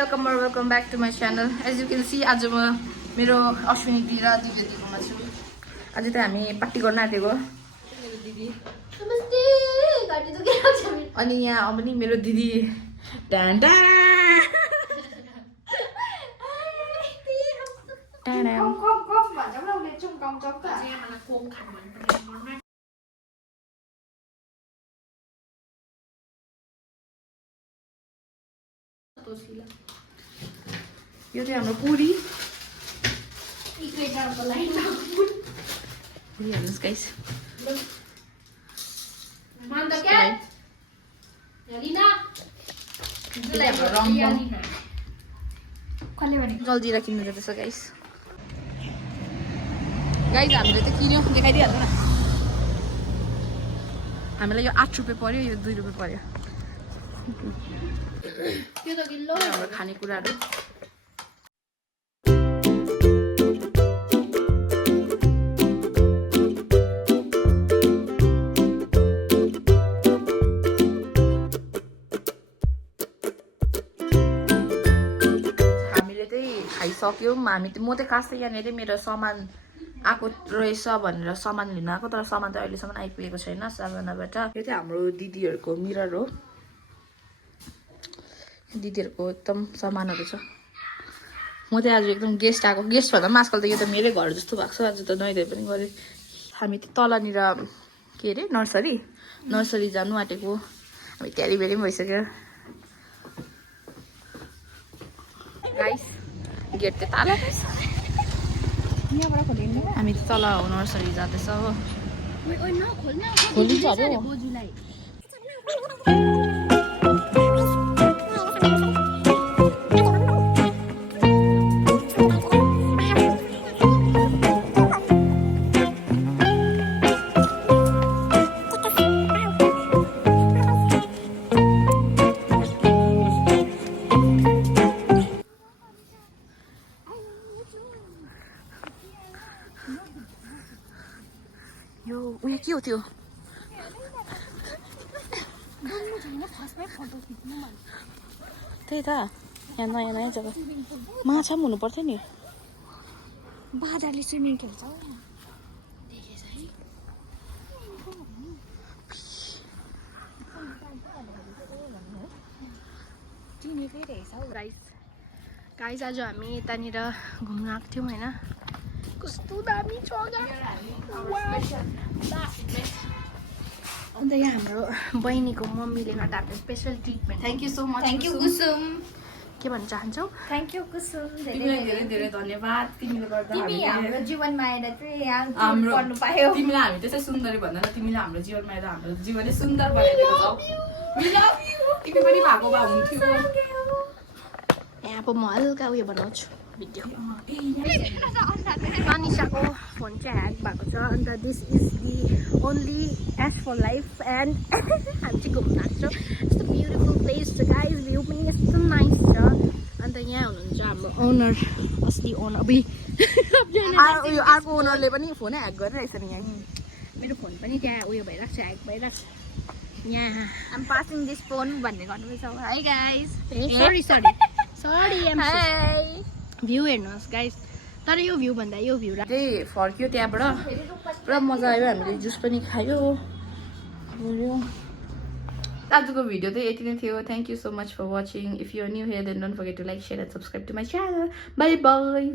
welcome back to my channel. As you can see, आज म मेरो अश्विनी दिदी र दिव्य दिदीकोमा छु. आज त हामी पार्टी गर्न आएको. मेरो दिदी. नमस्ते. घाटी दुखे लाग्छ मेरो. अनि यहाँ अब नि मेरो दिदी डान्डा. डान्डा. कम भन्छ न उले चुम कम चक्का. अझै मलाई कोक खान मन पर्छ. यो चाहिँ हाम्रो पुरी हेर्नुहोस् गाइस जल्दी किन्नु जाँदैछ गाइस हामीले त किन्यो देखाइदिइहाल्नु न हामीलाई यो 8 रुपियाँ पर्यो यो 2 रुपियाँ पर्यो त्यो त किलो हाम्रो खानेकुराहरू खाइसक्यौँ हामी म त खास यहाँनिर मेरो सामान आएको रहेछ भनेर सामान लिन आएको तर सामान त अहिलेसम्म आइपुगेको छैन सामानाबाट यो चाहिँ हाम्रो दिदीहरूको मिरर हो दिदीहरूको एकदम सामानहरू छ म चाहिँ आज एकदम गेस्ट आएको गेस्ट भन्दा पनि आजकल त यो त मेरै घर जस्तो भएको छ आज त नुहाइधुवाइ पनि गरेँ हामी त तलनिर के अरे नर्सरी जानु आँटेको हामी तयारी बेरी पनि भइसक्यो गाइस गेट त ताला हामी तल नर्सरी जाँदैछ हो खोलिन्छ अरे यो उयो के हो त्यो त्यही त यहाँ नयाँ जग्गा माछा पनि हुनु पर्थ्यो नि बाजारले स्विमिङ खेल्छ गाइस आज हामी यतानिर घुम्न आएको थियौँ होइन कस्तो दामी जग्गा अन्त यहाँ हाम्रो बहिनीको मम्मीले गर्दा हाम्रो special treatment thank you so much thank you Kusum के भन्न चाहन्छौ थ्याङ्क यू कुसुम धेरै धेरै धन्यवाद तिमीले गर्दा तिमी हाम्रो जीवनमा आएर चाहिँ यहाँ पढ्नु पायो तिमीलाई हामी त्यसै सुन्दरी भन्दैन तिमीले हाम्रो जीवनमा आएर हाम्रो जीवनै सुन्दर बनाइदिएको छौ वी लभ यु तिमी पनि भएको भए हुन्थ्यो यहाँ अब म हल्का उयो बनाउँछु भिडियो मानिसाको फोन चाहिँ ह्याक भएको छ अन्त this is the only age for life and हामी चाहिँ घुम्न आएको छौँ यस्तो ब्युटिफुल प्लेस छ गाइस भ्यू पनि यस्तो नाइस छ अन्त यहाँ हुनुहुन्छ हाम्रो ओनर अस्ति ओनर उयो अर्को ओनरले पनि फोनै ह्याक गरिरहेछ नि यहाँ मेरो फोन पनि त्यहाँ उयो भइरहेको छ ह्याक भइरहेको छ यहाँ आम पासिङ दिस फोन भन्ने गर्नुपर्छ है गाइस सरी भ्यू हेर्नुहोस् गाइस तर यो भ्यू भन्दा यो भ्यू चाहिँ फर्क्यो त्यहाँबाट पुरा मजा आयो हामीले जुस पनि खायो आजको भिडियो चाहिँ यति नै थियो thank you so much for watching if you are new here then don't forget to like share and subscribe to my channel bye by